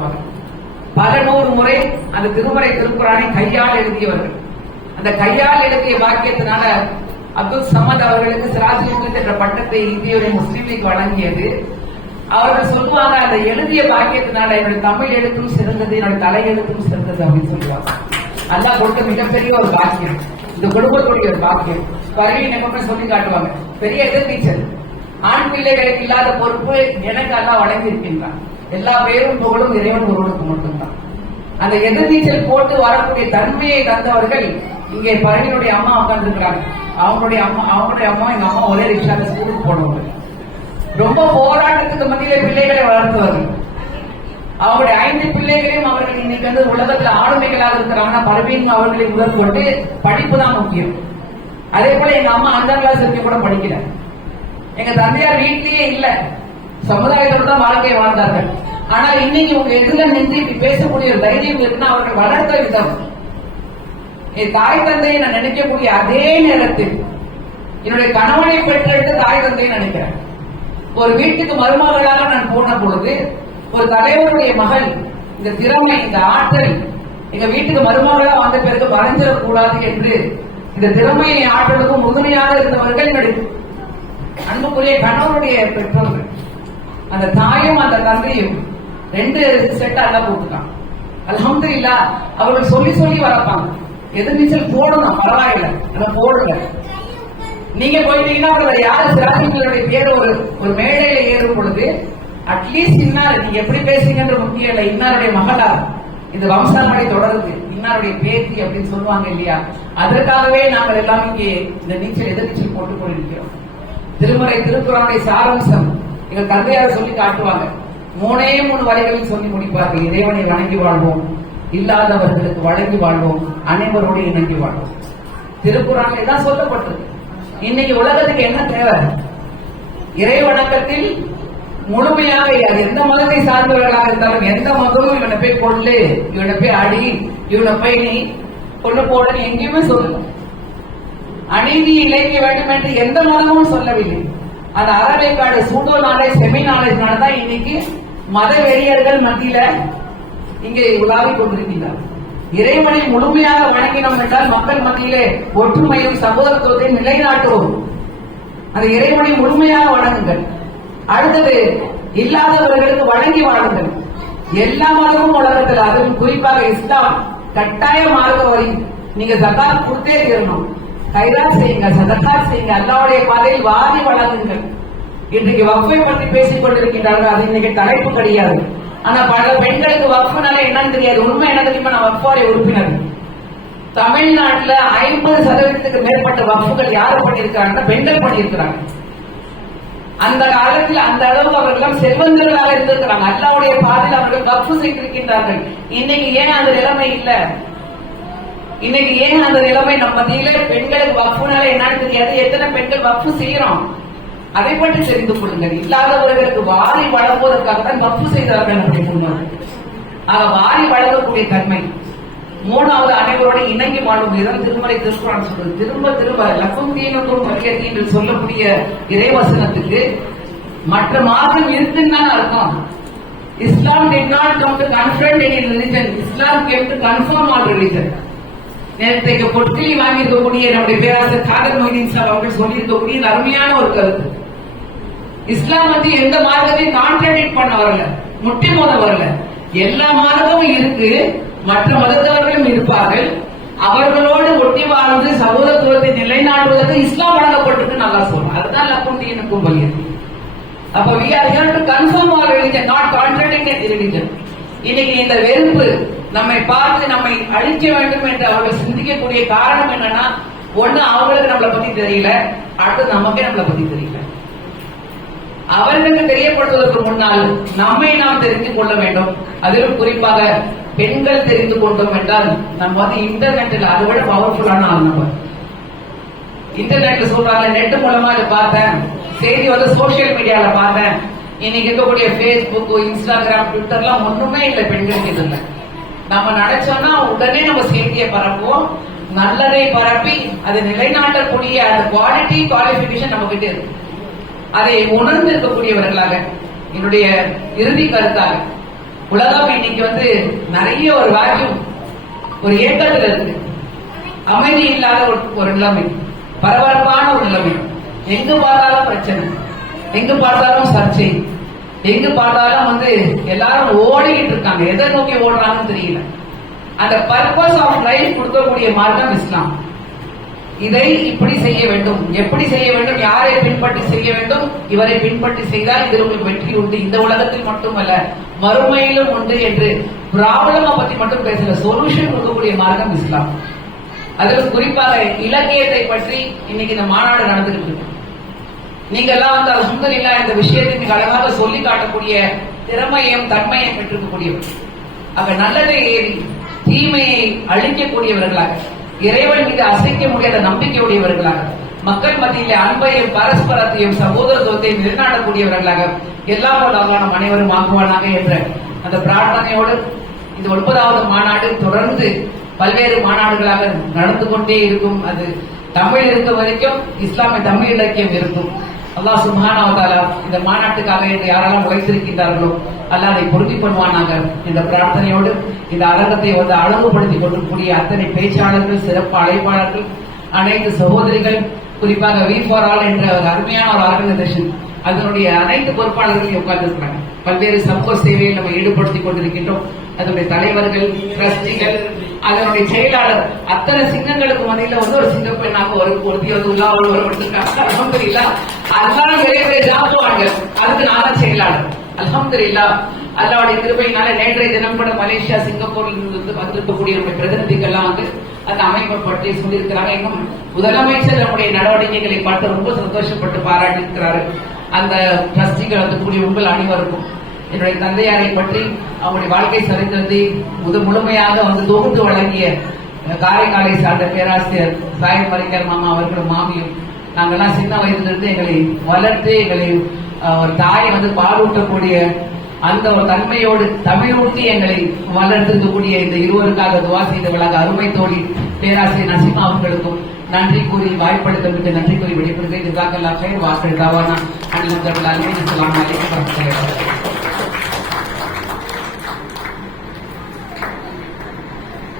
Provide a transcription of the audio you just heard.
காட்டுவாங்க. பல நூறு முறை அந்த திருமறை திருக்குறானை கையால் எழுதியவர்கள். அந்த கையால் எழுதிய வாக்கியத்தினால அப்துல் சமத் அவர்களுக்கு சிராஜுல் என்ற பட்டத்தை இந்திய முஸ்லீம் லீக் வழங்கியது. அவர்கள் சொல்லுவாங்க, அந்த எழுதிய வாக்கியத்தினால என்னுடைய தமிழ் எழுத்தும் சிறந்தது, என்னுடைய தலை எழுத்தும் சிறந்தது அப்படின்னு சொல்லுவாங்க. அல்லாஹ் கொடுத்த மிகப்பெரிய ஒரு பாக்கியம், இந்த குடும்பத்துடைய ஒரு பாக்கியம். பரவீன் எப்பவுமே சொல்லி காட்டுவாங்க, பெரிய எதிர்நீச்சல். ஆண் பிள்ளைகளுக்கு இல்லாத பொறுப்பு எனக்கு அல்லாஹ் வழங்கி இருக்கின்றான். எல்லா பேரும் புகழும் இறைவன் ஒருவனுக்கு மட்டும்தான். அந்த எதிர்நீச்சல் போட்டு வரக்கூடிய தன்மையை தந்தவர்கள் இங்கே பரவீனுடைய அம்மா உட்கார்ந்துருக்கிறாங்க. அவங்களுடைய அம்மா எங்க அம்மா ஒரே ரிக்ஷால ஸ்கூலுக்கு போனவங்க. ரொம்ப போராட்டத்துக்கு மத்தியில பிள்ளைகளை வளர்த்தவர்கள். அவருடைய 5 பிள்ளைகளையும் அவர்கள் இன்னைக்கு வந்து உலகத்துல ஆளுமைகளாக இருக்கிறாங்கன்னா பரவீன் அவர்களை முதல் கொண்டு படிப்பு தான் முக்கியம். அதே போல எங்க அம்மா 5ஆம் கிளாஸ் வரைக்கும் கூட படிக்கல. எங்க தந்தையார் வீட்லயே இல்ல, சமுதாயத்தோட தான் வாழ்க்கையை வாழ்ந்தார்கள். ஆனா இன்னைக்கு உங்க எதிர நின்று இப்படி பேசக்கூடிய ஒரு தைரியம் இருக்குன்னா அவர்கள் வளர்த்த விதம். என் தாய் தந்தையை நான் நினைக்கக்கூடிய அதே நேரத்தில் என்னுடைய கணவனை பெற்றெடுத்து தாய் தந்தையை நினைக்கிறேன். ஒரு வீட்டுக்கு மருமகளாக நான் போன பொழுது ஒரு தலைவருடைய மகள் இந்த திறமை, இந்த ஆற்றல் எங்க வீட்டுக்கு மருமகளா வந்த பிறகு வரைஞ்சிடக்கூடாது என்று இந்த திறமையை ஆற்றலுக்கும் உறுதுணையாக இருந்தவர்கள் என்னுடைய அன்புக்குரிய கணவருடைய பெற்றோர்கள். அந்த தாயும் அந்த தந்தையும் 2 செட் அல்ல போட்டுட்டான். அல்ஹம்துலில்லாஹ் அவர்கள் சொல்லி சொல்லி வளர்ப்பாங்க. எதிர்நீச்சல் போடணும், பரவாயில்ல, நம்ம போடல. நீங்க போயிட்டீங்கன்னா அவர் யாரு சிராஜுடைய பேர் ஒரு மேடையில ஏறும் பொழுது அட்லீஸ்ட் இன்னார் நீங்க எப்படி பேசுறீங்கன்ற முக்கியம் இல்லை, இன்னாருடைய மகளா இந்த வம்சாவளி தொடருது, இன்னாருடைய பேத்தி அப்படின்னு சொல்லுவாங்க இல்லையா? அதற்காகவே நாங்கள் எல்லாம் இங்கே இந்த நீச்சல் எதிர்நீச்சல் போட்டுக் கொண்டிருக்கிறோம். திருமறை திருக்குறானுடைய சாரம்சம் எங்க தந்தையார் சொல்லி காட்டுவாங்க. 3 வரிகளில் சொல்லி முடிப்பார்கள். இறைவனை வணங்கி வாழ்வோம், இல்லாதவர்களுக்கு வழங்கி வாழ்வோம், அனைவரோடு இணங்கி வாழ்வோம். திருக்குறானிலே தான் சொல்லப்பட்டது. இன்னைக்கு உலகத்துக்கு என்ன தேவை? இறை வணக்கத்தில் முழுமையாக எந்த மதத்தை சார்ந்தவர்களாக இருந்தாலும் எந்த மதமும் இவனை போய் கொள்ளு, இவனை போய் அடி, இவனை போய் நீ கொண்டு போடன்னு எங்கேயுமே சொல்லல. அநீதி இழைக்க வேண்டும் என்று எந்த மதமும் சொல்லவில்லை. அந்த அறவேக்காடு சூடோ நாலேஜ் செமி நாலேஜ்னாலதான் இன்னைக்கு மத வெறியர்கள் மத்தியில இங்கே உலாவிக் கொண்டிருக்கிறார். இறைவனை முழுமையாக வணங்கினோம் என்றால் மக்கள் மத்தியிலே ஒற்றுமையும் சகோதரத்துவத்தையும் நிலைநாட்டுவோம். அந்த இறைவனை முழுமையாக வணங்குங்கள். அடுத்தது, இல்லாதவர்களுக்கு வழங்கி வாழுங்கள். எல்லா மதமும் உலகத்தில், அதுவும் குறிப்பாக இஸ்லாம் கட்டாய மார்க்க வரி. நீங்க ஜகாத் கொடுத்தே தீரணும். கைராத் செய்யுங்க, சதகாத் செய்யுங்க, அல்லாஹ்வுடைய பாதையில் வாரி வழங்குங்கள். இன்றைக்கு வக்ஃபை பற்றி பேசிக் கொண்டிருக்கின்றார்கள். அது இன்னைக்கு தலைப்பு கிடையாது. ஆனா பல பெண்களுக்கு வக்ஃப்னால என்னன்னு தெரியாது. உண்மை என்ன தெரியுமா? நான் வக்ஃபாரிய உறுப்பினர். தமிழ்நாட்டுல 50% மேற்பட்ட வக்ஃபுகள் யாரு பண்ணியிருக்காங்கன்னா பெண்கள் பண்ணியிருக்கிறாங்க. அந்த காலத்தில் அந்த அளவுக்கு அவர்கள் செல்வந்தர்களாக இருந்திருக்கிறாங்க. அல்லாஹ்வுடைய பாதையில் அவர்கள் வக்ஃப் செய்திருக்கின்றார்கள். இன்னைக்கு ஏன் அந்த நிலைமை இல்ல? இன்னைக்கு ஏன் அந்த நிலைமை? நம்ம மத்தியில பெண்களுக்கு வக்ஃப்னால என்னன்னு தெரியாது. எத்தனை பெண்கள் வக்ஃப் செய்யறோம் அதை பற்றி தெரிந்து கொள்ளுங்கள். இல்லாதவர்களுக்கு வாரி வழங்குவதற்காக தான் வக்ஃப் செய்தார்கள் நம்முடைய முன்னோர்கள். வாரி வழங்கக்கூடிய தன்மை. 3வது, அனைவரோடு இணங்கி வாழும். இதான் திருமறை திருக்குறான் சொல்றது. திரும்ப திரும்ப லக்கும் தீனுக்கும் வலியத்தி என்று சொல்லக்கூடிய இறைவசனத்துக்கு மற்ற மார்க்கம் இருக்குன்னு அர்த்தம். இஸ்லாம் did not come to confront any religion. Islam came to confirm all religion. நேரத்தைக்கு Porkili வாங்கி இருக்கக்கூடிய நம்முடைய பேராசிரியர் காதர் மொய்தீன் சார் அவர்கள் சொல்லி இருக்கக்கூடிய அருமையான ஒரு கருத்து. இஸ்லாம் வந்து எந்த மார்க்கத்தையும் கான்ட்ராடிக்ட் பண்ண வரல, முட்டி மோத வரல. எல்லா மார்க்கமும் இருக்கு, மற்ற மதத்தவர்களும் இருப்பார்கள். அவர்களோடு ஒட்டி வாழ்ந்து சகோதரத்துவத்தை நிலைநாட்டுவதற்கு இஸ்லாம் வழங்கப்பட்டிருக்கு நல்லா சொல்றோம். அதுதான் லக்கும் தீனுக்கும் வலியத்தி. அப்ப we are here to confirm our religion, not contradict any religion. இன்னைக்கு இந்த வெறுப்பு நம்மை பார்த்து நம்மை அழிக்க வேண்டும் என்று அவர்கள் சிந்திக்கக்கூடிய காரணம் என்னன்னா, ஒண்ணு அவங்களுக்கு நம்மளை பத்தி தெரியல, அடுத்து நமக்கே நம்மளை பத்தி தெரியல. அவர்களுக்கு தெரியப்படுவதற்கு முன்னால் நம்மை நாம் தெரிந்து கொள்ள வேண்டும். அதிலும் குறிப்பாக பெண்கள் தெரிந்து கொண்டோம் என்றால் நம்ம வந்து இன்டர்நெட்ல அதை விட பவர்ஃபுல்லான ஆள். நம்ம இன்டர்நெட்ல சொல்றாங்க, நெட் மூலமா அதை பார்த்தேன், செய்தி வந்து சோசியல் மீடியால பார்த்தேன். இன்னைக்கு இருக்கக்கூடிய பேஸ்புக், இன்ஸ்டாகிராம், ட்விட்டர்லாம் ஒண்ணுமே இல்லை பெண்களுக்கு. இது இல்லை. நம்ம நினைச்சோம்னா உடனே நம்ம செய்தியை பரப்புவோம். நல்லதை பரப்பி அதை நிலைநாட்டக்கூடிய அந்த குவாலிட்டி குவாலிபிகேஷன் நம்ம கிட்ட இருக்கு. அதை உணர்ந்து இருக்கக்கூடியவர்களாக என்னுடைய இறுதி கருத்தாக உலகம் இன்னைக்கு நிறைய ஒரு வாக்கியம், ஒரு ஏக்கத்தில் இருக்கு. அமைதி இல்லாத ஒரு நிலைமை, பரபரப்பான ஒரு நிலைமை. எங்கு பார்த்தாலும் பிரச்சனை, எங்கு பார்த்தாலும் சர்ச்சை, எங்கு பார்த்தாலும் எல்லாரும் ஓடிக்கிட்டு இருக்காங்க. எதை நோக்கி ஓடுறாங்கன்னு தெரியல. அந்த பர்பஸ் ஆஃப் லைஃப் கொடுக்கக்கூடிய மார்க்கம் இஸ்லாம். இதை இப்படி செய்ய வேண்டும், எப்படி செய்ய வேண்டும், யாரை பின்பற்றி செய்ய வேண்டும், இவரை பின்பற்றி செய்தால் இதில் உங்களுக்கு வெற்றி உண்டு, இந்த உலகத்தில் மட்டுமல்ல மறுமையிலும் உண்டு என்று ப்ராப்ளமை பத்தி மட்டும் பேசல, சொல்யூஷன் கொடுக்கக்கூடிய மார்க்கம் இஸ்லாம். அதில் குறிப்பாக இலக்கியத்தை பற்றி இன்னைக்கு இந்த மாநாடு நடந்துகிட்டு இருக்கு. நீங்க எல்லாம் அல்ஹம்துலில்லாஹ் இந்த விஷயத்தை அழகாக சொல்லி காட்டக்கூடிய திறமையும் தன்மையை பெற்றிருக்கக்கூடியவர். ஆக நல்லதை ஏறி தீமையை அழிக்கக்கூடியவர்களாக, இறைவன் மீது அசைக்க முடியாத நம்பிக்கையுடையவர்களாக, மக்கள் மத்தியிலே அன்பையும் பரஸ்பரத்தையும் சகோதரத்துவத்தையும் நிலைநாட்டக்கூடியவர்களாக எல்லாம் நம் அனைவரும் ஆக்குவானாக என்ற அந்த பிரார்த்தனையோடு இந்த 9வது மாநாடு தொடர்ந்து பல்வேறு மாநாடுகளாக நடந்து கொண்டே இருக்கும். அது தமிழ் இருக்க வரைக்கும் இஸ்லாமிய தமிழ் இலக்கியம் இருக்கும். அல்லாஹ் சுப்ஹானஹு வ தஆலா இந்த மாநாட்டுக்காக யாரெல்லாம் உழைத்திருக்கின்றார்களோ அல்லாஹ் அதை பொருந்தி பண்ணுவானாக என்ற பிரார்த்தனையோடு இந்த அரங்கத்தை அழகுபடுத்தி கொண்டிருக்கக்கூடிய அத்தனை பேச்சாளர்கள், சிறப்பு அழைப்பாளர்கள், அனைத்து சகோதரிகள், குறிப்பாக V4All என்ற ஒரு அருமையான ஒரு ஆர்கனைசேஷன், அதனுடைய அனைத்து பொறுப்பாளர்களையும் உட்கார்ந்திருக்கிறாங்க. பல்வேறு சமூக சேவையில் நம்ம ஈடுபடுத்திக் கொண்டிருக்கின்றோம். அதனுடைய தலைவர்கள், டிரஸ்டிகள், அதனுடைய செயலாளர், அத்தனை சிங்கங்களுக்கு மத்தியில ஒரு சிங்க பெண்ணாக ஒரு அல்ஹம்துலில்லாஹ். அதெல்லாம் நிறைய பேர் ஜாப்புவாங்க, அதுக்கு நான் தான் செயலாளர். அல்ஹம்துலில்லாஹ், அல்லாஹ்வுடைய கிருபையினால நேற்றைய தினம் கூட மலேசியா, சிங்கப்பூரில் இருந்து வந்திருக்கக்கூடிய நம்முடைய பிரதிநிதிகள்லாம் அந்த அமைப்பை பற்றி சொல்லியிருக்கிறாங்க. இன்னும் முதலமைச்சர் நம்முடைய நடவடிக்கைகளை பார்த்து ரொம்ப சந்தோஷப்பட்டு பாராட்டி இருக்கிறாரு. அந்த டிரஸ்டிகள் கூடிய உங்கள் அனைவருக்கும் என்னுடைய தந்தையாரை பற்றி அவங்களுடைய வாழ்க்கை சரித்திரத்தை முழுமையாக தொகுத்து வழங்கிய காரைக்காலை சார்ந்த பேராசிரியர் சாயத் மரிக்கர் மாமா அவர்களும் மாமியும், நாங்கெல்லாம் சின்ன வயதிலிருந்து எங்களை வளர்த்து எங்களை ஒரு தாயை பாலூட்டக்கூடிய அந்த ஒரு தன்மையோடு தமிழூட்டி எங்களை வளர்த்திருக்கக்கூடிய இந்த இருவருக்காக துவா செய்தவர்களாக அருமை தோழி பேராசிரியர் நசீமா அவர்களுக்கும் நன்றி கூறி வாய்ப்படுத்த நன்றி கூறி விடைபெறுகிறேன். ஜஸாக்கல்லாஹ் கைர். வாசல் தாவானா அனில் அப்துல்லாஹி அஸ்ஸலாமு அலைக்கும் வரஹ்மத்துல்லாஹி வபரகாத்துஹு.